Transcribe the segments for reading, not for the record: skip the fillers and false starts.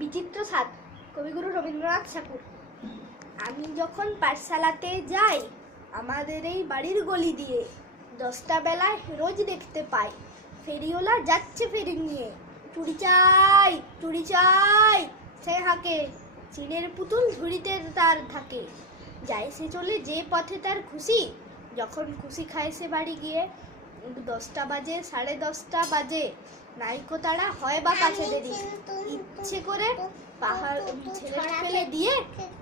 বিচিত্র স্বাদ, কবিগুরু রবীন্দ্রনাথ ঠাকুর। আমি যখন পাঠশালাতে যাই, আমাদের এই বাড়ির গলি দিয়ে 10টা বেলায় রোজ দেখতে পাই ফেরিওয়ালা যাচ্ছে ফেরি নিয়ে। চুড়ি চাই, চুড়ি চাই সে হাঁকে, চিনের পুতুল ঝুড়িতে তার থাকে। যায় সে চলে যে পথে তার খুশি, যখন খুশি খায় সে বাড়ি গিয়ে। 10টা বাজে, 10:30 বাজে, নাইকো তারা হয় বা কাছে দেরি, ইচ্ছে করে পাহাড় ছেলে ফেলে দিয়ে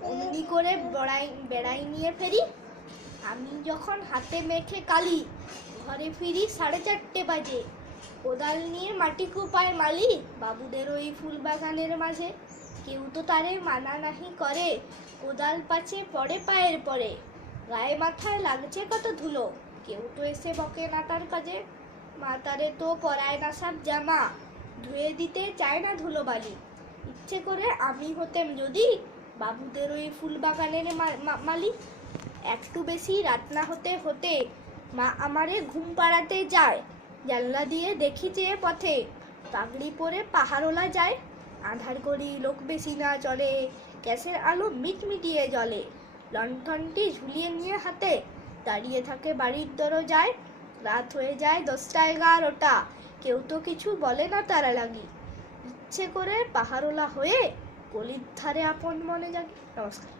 অমনি করে বেড়াই নিয়ে ফেরি। আমি যখন হাতে মেখে কালি ঘরে ফিরি 4:30 বাজে, কোদাল নিয়ে মাটি কুপায় মালি বাবুদের ওই ফুল বাগানের মাঝে। কেউ তো তারে মানা নাহি করে, কোদাল পাছে পড়ে পায়ের পরে, গায়ে মাথায় লাগছে কত ধুলো, কেউ তো এসে বকে না তার কাজে। মা তারে তো পরায় না সব জামা, ধুয়ে দিতে চায় না ধুলোবালি। ইচ্ছে করে আমি হতেম যদি বাবুদের ওই ফুল বাগানের মালি। একটু বেশি রাত না হতে হতে মা আমারে ঘুম পাড়াতে যায়, জানলা দিয়ে দেখি চেয়ে পথে পাগড়ি পরে পাহাড়োলা যায়। আধার করি লোক বেশি না চলে, গ্যাসের আলো মিটমিটিয়ে জ্বলে, লণ্ঠনটি ঝুলিয়ে নিয়ে হাতে দাঁড়িয়ে থাকে বাড়ির দরজায়। রাত হয়ে যায় 10টা-11টা, কেউ তো কিছু বলে না তারা লাগি। ইচ্ছে করে পাহাড়োলা হয়ে গলির ধারে আপন মনে জাগি। নমস্কার।